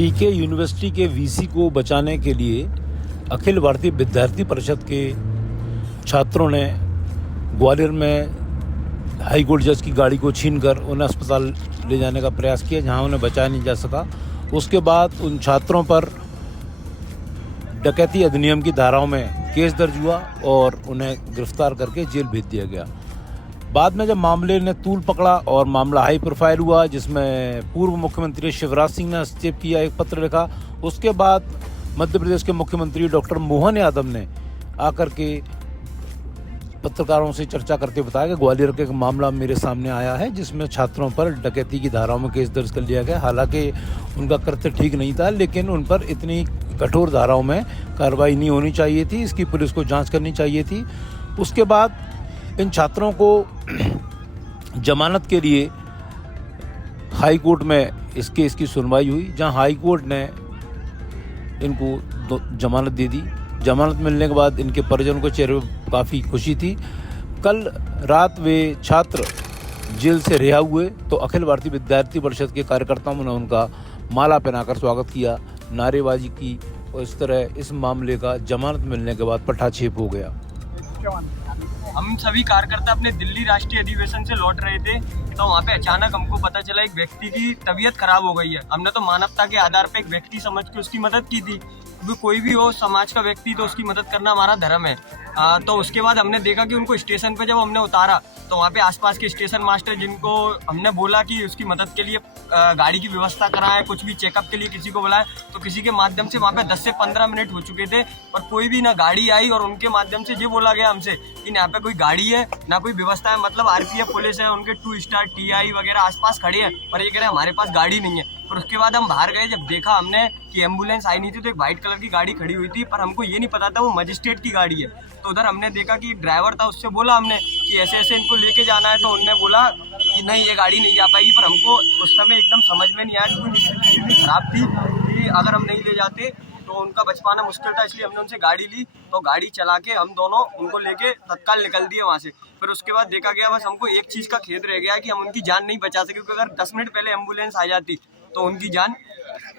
पीके university के VC को बचाने के लिए अखिल भारतीय विद्यार्थी परिषद के छात्रों ने ग्वालियर में हाई कोर्ट जज की गाड़ी को छीनकर उन्हें अस्पताल ले जाने का प्रयास किया, जहां उन्हें बचाया नहीं जा सका। उसके बाद उन छात्रों पर डकैती अधिनियम की धाराओं में केस दर्ज हुआ और उन्हें गिरफ्तार करके जेल भेज दिया गया। बाद में जब मामले ने तूल पकड़ा और मामला हाई प्रोफाइल हुआ, जिसमें पूर्व मुख्यमंत्री शिवराज सिंह ने हस्तक्षेप किया, एक पत्र लिखा, उसके बाद मध्य प्रदेश के मुख्यमंत्री डॉक्टर मोहन यादव ने आकर के पत्रकारों से चर्चा करते बताया कि ग्वालियर का एक मामला मेरे सामने आया है जिसमें छात्रों पर डकैती की धाराओं में केस दर्ज कर लिया गया। हालांकि उनका कृत्य ठीक नहीं था, लेकिन उन पर इतनी कठोर धाराओं में कार्रवाई नहीं होनी चाहिए थी, इसकी पुलिस को जांच करनी चाहिए थी। उसके बाद इन छात्रों को जमानत के लिए हाई कोर्ट में इस केस की सुनवाई हुई, जहां हाई कोर्ट ने इनको जमानत दे दी। जमानत मिलने के बाद इनके परिजनों के चेहरे पर काफ़ी खुशी थी। कल रात वे छात्र जेल से रिहा हुए तो अखिल भारतीय विद्यार्थी परिषद के कार्यकर्ताओं ने उनका माला पहनाकर स्वागत किया, नारेबाजी की, और इस तरह इस मामले का जमानत मिलने के बाद पटाक्षेप हो गया। हम सभी कार्यकर्ता अपने दिल्ली राष्ट्रीय अधिवेशन से लौट रहे थे तो वहाँ पे अचानक हमको पता चला एक व्यक्ति की तबीयत खराब हो गई है। हमने तो मानवता के आधार पे एक व्यक्ति समझ के उसकी मदद की थी। कोई भी हो समाज का व्यक्ति तो उसकी मदद करना हमारा धर्म है। तो उसके बाद हमने देखा कि उनको स्टेशन पे जब हमने उतारा तो वहाँ पे आसपास के स्टेशन मास्टर, जिनको हमने बोला कि उसकी मदद के लिए गाड़ी की व्यवस्था कराएं, कुछ भी चेकअप के लिए किसी को बुलाएं, तो किसी के माध्यम से वहाँ पे 10 से 15 मिनट हो चुके थे और कोई भी ना गाड़ी आई। और उनके माध्यम से ये बोला गया हमसे कि यहाँ पे कोई गाड़ी है ना कोई व्यवस्था है, मतलब आरपीएफ पुलिस है, उनके 2 स्टार टीआई वगैरह आसपास खड़े हैं, पर ये कह रहे हैं हमारे पास गाड़ी नहीं है। और उसके बाद हम बाहर गए, जब देखा हमने कि एम्बुलेंस आई नहीं थी तो एक वाइट कलर की गाड़ी खड़ी हुई थी, पर हमको ये नहीं पता था वो मजिस्ट्रेट की गाड़ी है। तो उधर हमने देखा कि ड्राइवर था, उससे बोला हमने कि ऐसे ऐसे इनको लेके जाना है, तो उन्होंने बोला कि नहीं ये गाड़ी नहीं जा पाएगी। पर हमको उस समय एकदम समझ में नहीं आया क्योंकि स्थिति इतनी खराब थी कि अगर हम नहीं ले जाते तो उनका बच पाना मुश्किल था, इसलिए हमने उनसे गाड़ी ली। तो गाड़ी चला के हम दोनों उनको लेके तत्काल निकल दिए वहाँ से। फिर उसके बाद देखा गया, बस हमको एक चीज़ का खेद रह गया कि हम उनकी जान नहीं बचा सके, क्योंकि अगर 10 मिनट पहले एम्बुलेंस आ जाती तो उनकी जान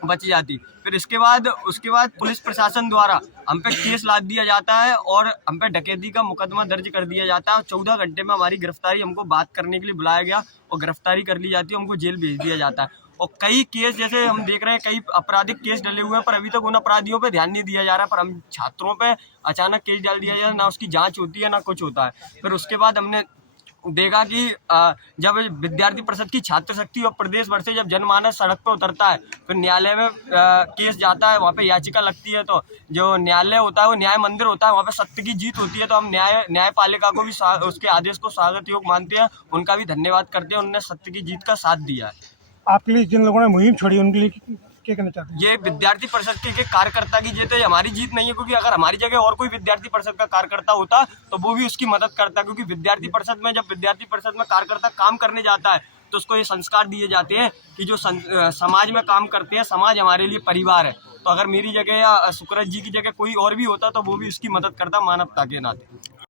बच जाती। फिर उसके बाद पुलिस प्रशासन द्वारा हम पे केस लाद दिया जाता है और हम पे डकैती का मुकदमा दर्ज कर दिया जाता है और 14 घंटे में हमारी गिरफ्तारी, हमको बात करने के लिए बुलाया गया और गिरफ्तारी कर ली जाती है, हमको जेल भेज दिया जाता है। और कई केस जैसे हम देख रहे हैं, कई आपराधिक केस डले हुए हैं, पर अभी तक उन अपराधियों पे ध्यान नहीं दिया जा रहा। पर हम छात्रों पे अचानक केस डाल दिया जाए, ना उसकी जांच होती है ना कुछ होता है। फिर उसके बाद हमने देखा कि जब विद्यार्थी परिषद की छात्र शक्ति और प्रदेश भर से जब जनमानस सड़क पर उतरता है, फिर न्यायालय में केस जाता है, वहाँ पे याचिका लगती है, तो जो न्यायालय होता है वो न्याय मंदिर होता है, वहाँ पे सत्य की जीत होती है। तो हम न्यायपालिका को भी उसके आदेश को स्वागत योग मानते हैं, उनका भी धन्यवाद करते हैं, उन्होंने सत्य की जीत का साथ दिया है। आपके लिए जिन लोगों ने मुहिम छोड़ी उनके लिए क्या कहना चाहते हैं? ये विद्यार्थी परिषद के कार्यकर्ता की जीत है, हमारी जीत नहीं है, क्योंकि अगर हमारी जगह और कोई विद्यार्थी परिषद का कार्यकर्ता होता तो वो भी उसकी मदद करता। क्योंकि विद्यार्थी परिषद में, जब विद्यार्थी परिषद में कार्यकर्ता काम करने जाता है तो उसको ये संस्कार दिए जाते हैं कि जो समाज में काम करते हैं, समाज हमारे लिए परिवार है। तो अगर मेरी जगह या सुकरत जी की जगह कोई और भी होता तो वो भी उसकी मदद करता मानवता के नाते।